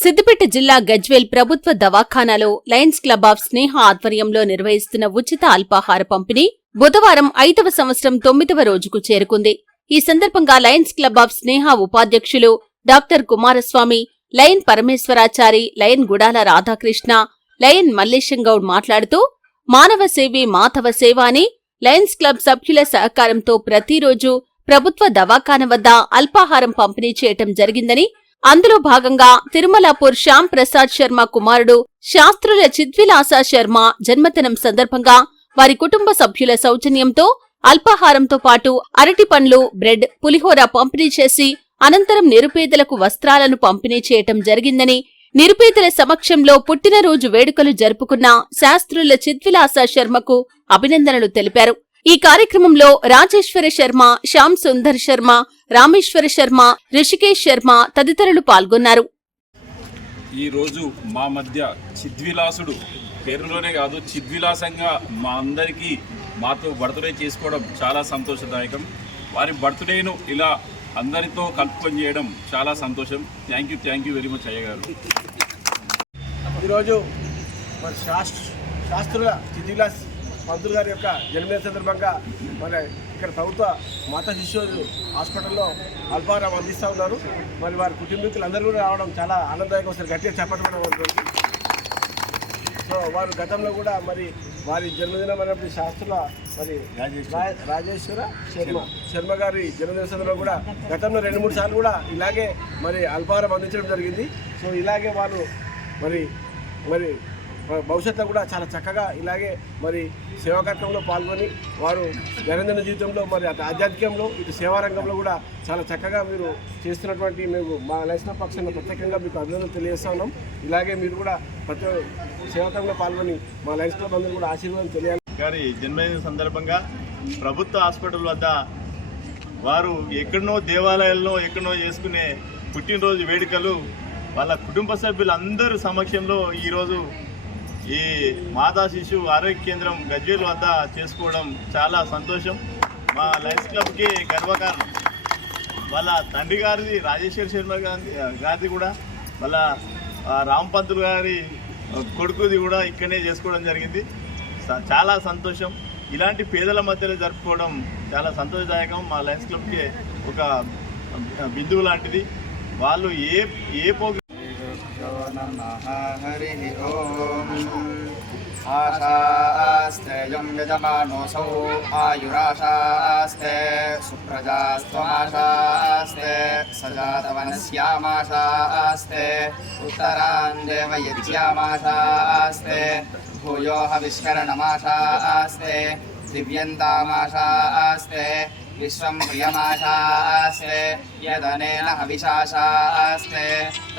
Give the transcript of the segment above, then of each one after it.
సిద్దిపేట జిల్లా గజ్వేల్ ప్రభుత్వ దవాఖానాలో లయన్స్ క్లబ్ ఆఫ్ స్నేహ ఆధ్వర్యంలో నిర్వహిస్తున్న ఉచిత అల్పాహార పంపిణీ బుధవారం ఐదవ సంవత్సరం తొమ్మిదవ రోజుకు చేరుకుంది. ఈ సందర్భంగా లయన్స్ క్లబ్ ఆఫ్ స్నేహ ఉపాధ్యక్షులు doctor Kumaraswamy lion Parameshwarachari lion Gudala Radhakrishna lion Mallesham Goud మాట్లాడుతూ మానవ సేవి మాధవ సేవ అని లయన్స్ క్లబ్ సభ్యుల సహకారంతో ప్రతిరోజు ప్రభుత్వ దవాఖాన వద్ద అల్పాహారం పంపిణీ చేయటం జరిగిందని అందులో భాగంగా తిరుమలాపూర్ శ్యామ్ ప్రసాద్ శర్మ కుమారుడు శాస్త్రుల చిద్విలాస శర్మ జన్మదినం సందర్భంగా వారి కుటుంబ సభ్యుల సౌజన్యంతో అల్పాహారంతో పాటు అరటి పండ్లు బ్రెడ్ పులిహోర పంపిణీ చేసి అనంతరం నిరుపేదలకు వస్త్రాలను పంపిణీ చేయటం జరిగిందని నిరుపేదల సమక్షంలో పుట్టినరోజు వేడుకలు జరుపుకున్న శాస్త్రుల చిద్విలాస శర్మకు అభినందనలు తెలిపారు. ఈ కార్యక్రమంలో రాజేశ్వర శర్మ శ్యామ్ సుందర్ శర్మ రామేశ్వర శర్మ రిషికేశ్ శర్మ తదితరులు పాల్గొన్నారు. ఈరోజు మా మధ్య చిద్విలాసుడు పేరులోనే కాదు చిద్విలాసంగా మా అందరికీ మాతో బర్త్డే చేసుకోవడం చాలా సంతోషదాయకం. వారి బర్త్డేను ఇలా అందరితో కలుపుకొని చేయడం చాలా సంతోషం. Thank you thank you very much అయ్య గారు ఈరోజు మరి శాస్త్ర శాస్త్రుల చిదిలాస్ పంతులు గారి యొక్క జన్మదిన సందర్భంగా మరి ఇక్కడ ప్రభుత్వ మాతా శిశువులు హాస్పిటల్లో అల్పాహారం అందిస్తూ ఉన్నారు. మరి వారి కుటుంబీకులు అందరూ కూడా రావడం చాలా ఆనందదాయకం. ఒకసారి గట్టిగా చెప్పడం సో వారు గతంలో కూడా మరి వారి జన్మదినం అనేప్పుడు శాస్త్రుల మరి రాజేశ్వర. శర్మ శర్మ. గారి జన్మదిన సందర్భంలో కూడా గతంలో రెండు మూడు సార్లు కూడా ఇలాగే మరి అల్పాహారం అందించడం జరిగింది. సో ఇలాగే వాళ్ళు మరి మరి భవిష్యత్తులో కూడా చాలా చక్కగా ఇలాగే మరి సేవా కార్యక్రమంలో పాల్గొని వారు దైనందిన జీవితంలో మరి అటు ఆధ్యాత్మికంలో ఇటు సేవా రంగంలో కూడా చాలా చక్కగా మీరు చేస్తున్నటువంటి మేము మా లైసిన పక్షాన ప్రత్యేకంగా మీకు అభినందనలు తెలియజేస్తా ఉన్నాం. ఇలాగే మీరు కూడా ప్రతి సేవకంలో పాల్గొని మా లైన్స్ క్లబ్ అందరూ కూడా ఆశీర్వాదం తెలియాలి. గారి జన్మదిన సందర్భంగా ప్రభుత్వ హాస్పిటల్ వద్ద వారు ఎక్కడనో దేవాలయాల్లో ఎక్కడనో చేసుకునే పుట్టినరోజు వేడుకలు వాళ్ళ కుటుంబ సభ్యులందరూ సమక్షంలో ఈరోజు ఈ మాతా శిశు ఆరోగ్య కేంద్రం గజ్వేల్ వద్ద చేసుకోవడం చాలా సంతోషం. మా లైన్స్ క్లబ్కి గర్వకారణం. వాళ్ళ తండ్రి గారిది రాజేశ్వర శర్మ గారి గారిది కూడా వాళ్ళ రాంపంతులు రామ్ గారి కొడుకుది కూడా ఇక్కడనే చేసుకోవడం జరిగింది. స- చాలా సంతోషం. ఇలాంటి పేదల మధ్యలో జరుపుకోవడం చాలా సంతోషదాయకం. మా లయన్స్ క్లబ్కి ఒక బిందువు లాంటిది. వాళ్ళు ఏ ఏ ప్రోగ్రాం नमः हरिः ओम् आशास्ते यं यजमानोऽसौ आयुराशास्ते सुप्रजास्त्वमाशास्ते सजातवनस्यामाशास्ते उत्तरान् देवयज्ञामाशास्ते भूयो हविष्करणमाशास्ते दिव्यन्तामाशास्ते विश्वं प्रियमाशास्ते यदनेन हविषाशास्ते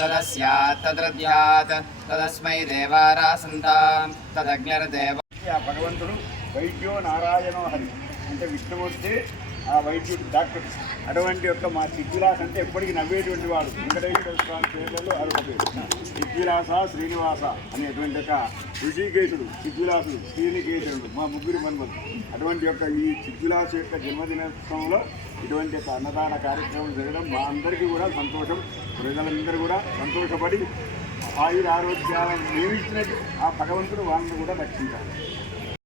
तदस्यात् तद्रद्यात् तदस्मै देवारासन्तां तदग्निर्देव ఆ భగవంతుడు వైద్యో నారాయణో హరి అంటే విష్ణుమూర్తి ఆ వైద్యుడు డాక్టర్. అటువంటి యొక్క మా చిద్విలాస్ అంటే ఎప్పటికీ నవ్వేటువంటి వాడు. వెంకటేశ్వర స్వామి పేర్లలో అదొక పేరు. చిద్విలాస శ్రీనివాస అనేటువంటి యొక్క ఋషికేశుడు చిద్విలాసుడు శ్రీనికేశుడు మా ముగ్గురు మన్మధుడు. అటువంటి యొక్క ఈ చిద్విలాస్ యొక్క జన్మదినోత్సవంలో ఇటువంటి యొక్క అన్నదాన కార్యక్రమం జరగడం మా అందరికీ కూడా సంతోషం. ప్రజలందరూ కూడా సంతోషపడి ఆయుర ఆరోగ్యాలను నియమించినట్టు ఆ భగవంతుడు వాళ్ళని కూడా రక్షించాలి.